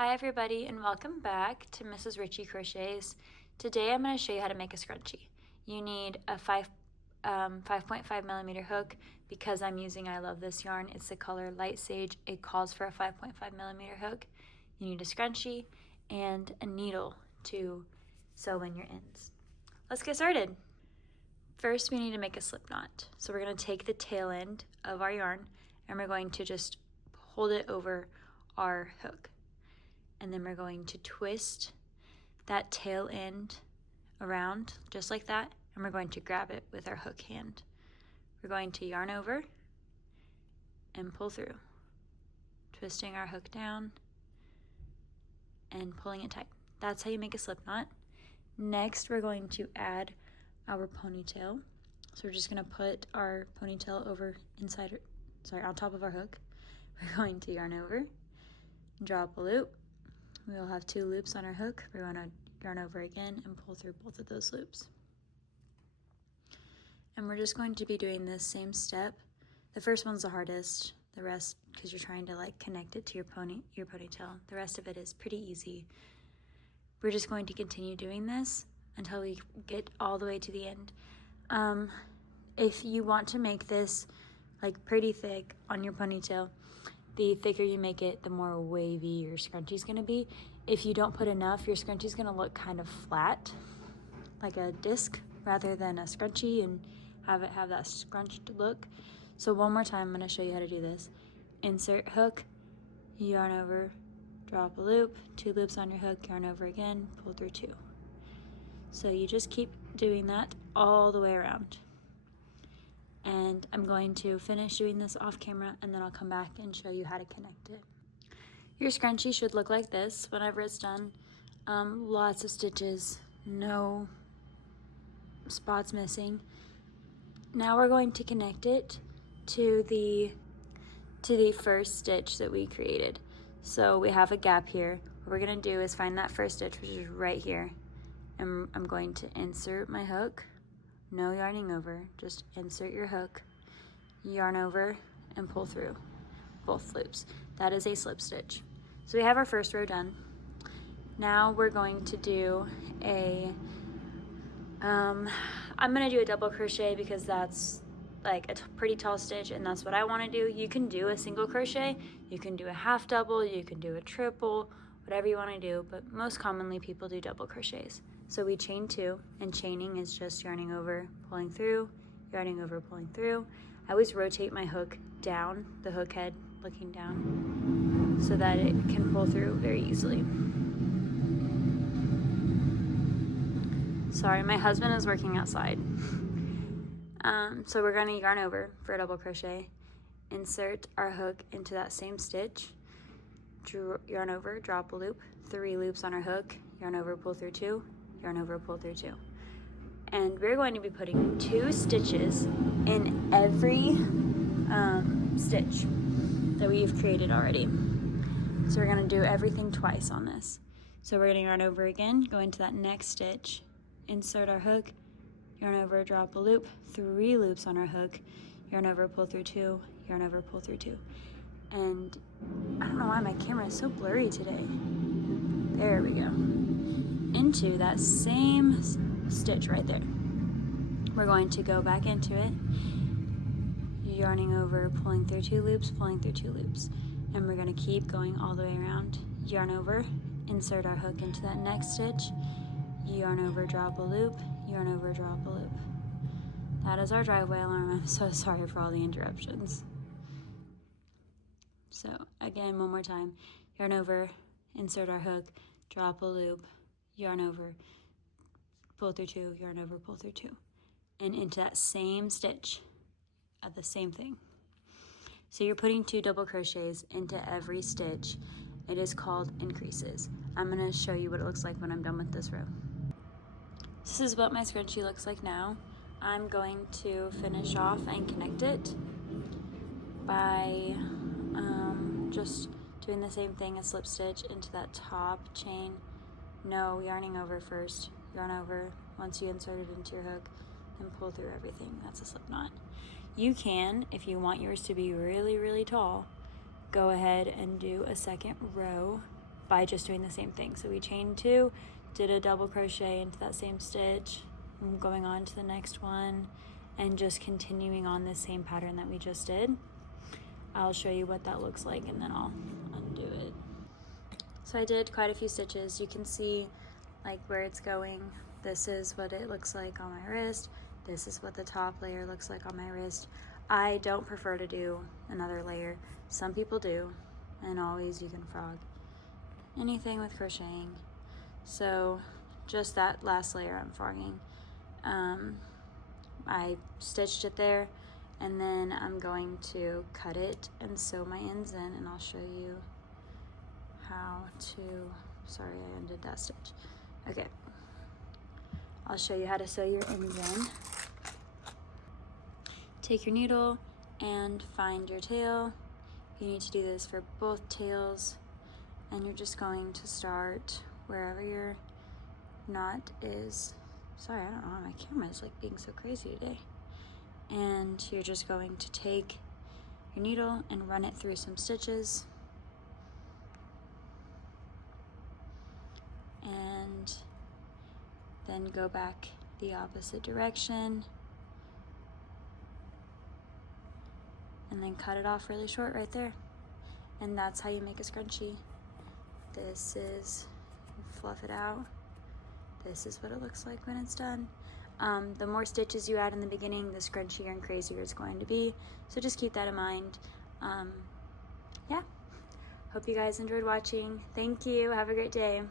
Hi everybody and welcome back to Mrs. Ritchie Crochets. Today I'm going to show you how to make a scrunchie. You need a 5.5 millimeter hook because I'm using I Love This yarn. It's the color Light Sage. It calls for a 5.5 millimeter hook. You need a scrunchie and a needle to sew in your ends. Let's get started. First we need to make a slip knot. So we're going to take the tail end of our yarn and we're going to just hold it over our hook. And then we're going to twist that tail end around just like that, and we're going to grab it with our hook hand. We're going to yarn over and pull through, twisting our hook down and pulling it tight. That's how you make a slip knot. Next, we're going to add our ponytail. So we're just going to put our ponytail over on top of our hook. We're going to yarn over, drop a loop. We'll have 2 loops on our hook. We're going to yarn over again and pull through both of those loops. And we're just going to be doing this same step. The first one's the hardest. The rest, because you're trying to connect it to your ponytail. The rest of it is pretty easy. We're just going to continue doing this until we get all the way to the end. If you want to make this pretty thick on your ponytail, the thicker you make it, the more wavy your scrunchie is going to be. If you don't put enough, your scrunchie is going to look kind of flat, like a disc, rather than a scrunchie and have it have that scrunched look. So one more time, I'm going to show you how to do this. Insert hook, yarn over, drop a loop, 2 loops on your hook, yarn over again, pull through 2. So you just keep doing that all the way around. And I'm going to finish doing this off camera and then I'll come back and show you how to connect it. Your scrunchie should look like this whenever it's done. Lots of stitches, no spots missing. Now we're going to connect it to the first stitch that we created. So we have a gap here. What we're going to do is find that first stitch, which is right here. And I'm going to insert my hook. No yarning over, just insert your hook, yarn over, and pull through both loops. That is a slip stitch. So we have our first row done. Now we're going to do I'm gonna do a double crochet because that's a pretty tall stitch and that's what I wanna do. You can do a single crochet, you can do a half double, you can do a triple, whatever you wanna do, but most commonly people do double crochets. So we chain 2, and chaining is just yarning over, pulling through, yarning over, pulling through. I always rotate my hook down, the hook head looking down, so that it can pull through very easily. Sorry, my husband is working outside. So we're gonna yarn over for a double crochet, insert our hook into that same stitch, yarn over, drop a loop, 3 loops on our hook, yarn over, pull through 2, yarn over, pull through 2. And we're going to be putting 2 stitches in every stitch that we've created already. So we're going to do everything twice on this. So we're going to yarn over again, go into that next stitch, insert our hook, yarn over, drop a loop, 3 loops on our hook, yarn over, pull through 2, yarn over, pull through 2. And I don't know why my camera is so blurry today. There we go. Into that same stitch right there. We're going to go back into it, yarning over, pulling through 2 loops, pulling through 2 loops. And we're going to keep going all the way around. Yarn over, insert our hook into that next stitch, yarn over, drop a loop, yarn over, drop a loop. That is our driveway alarm. I'm so sorry for all the interruptions. So again, one more time, yarn over, insert our hook, drop a loop, yarn over, pull through 2, yarn over, pull through 2, and into that same stitch of the same thing. So you're putting 2 double crochets into every stitch. It is called increases. I'm going to show you what it looks like when I'm done with this row. This is what my scrunchie looks like now. I'm going to finish off and connect it by just doing the same thing, a slip stitch into that top chain. No yarning over first, yarn over once you insert it into your hook and pull through everything. That's a slip knot. You can, if you want yours to be really, really tall, go ahead and do a second row by just doing the same thing. So we chained 2, did a double crochet into that same stitch, and going on to the next one, and just continuing on the same pattern that we just did. I'll show you what that looks like and then I'll undo it. So I did quite a few stitches. You can see like where it's going. This is what it looks like on my wrist. This is what the top layer looks like on my wrist. I don't prefer to do another layer. Some people do, and always you can frog anything with crocheting. So just that last layer I'm frogging. I stitched it there, and then I'm going to cut it and sew my ends in, and I'll show you how to, sorry I undid that stitch. Okay, I'll show you how to sew your ends in. Take your needle and find your tail. You need to do this for both tails, and you're just going to start wherever your knot is. Sorry, I don't know, my camera is like being so crazy today. And you're just going to take your needle and run it through some stitches. And then go back the opposite direction. And then cut it off really short right there. And that's how you make a scrunchie. This is, fluff it out. This is what it looks like when it's done. The more stitches you add in the beginning, the scrunchier and crazier it's going to be. So just keep that in mind. Yeah. Hope you guys enjoyed watching. Thank you. Have a great day.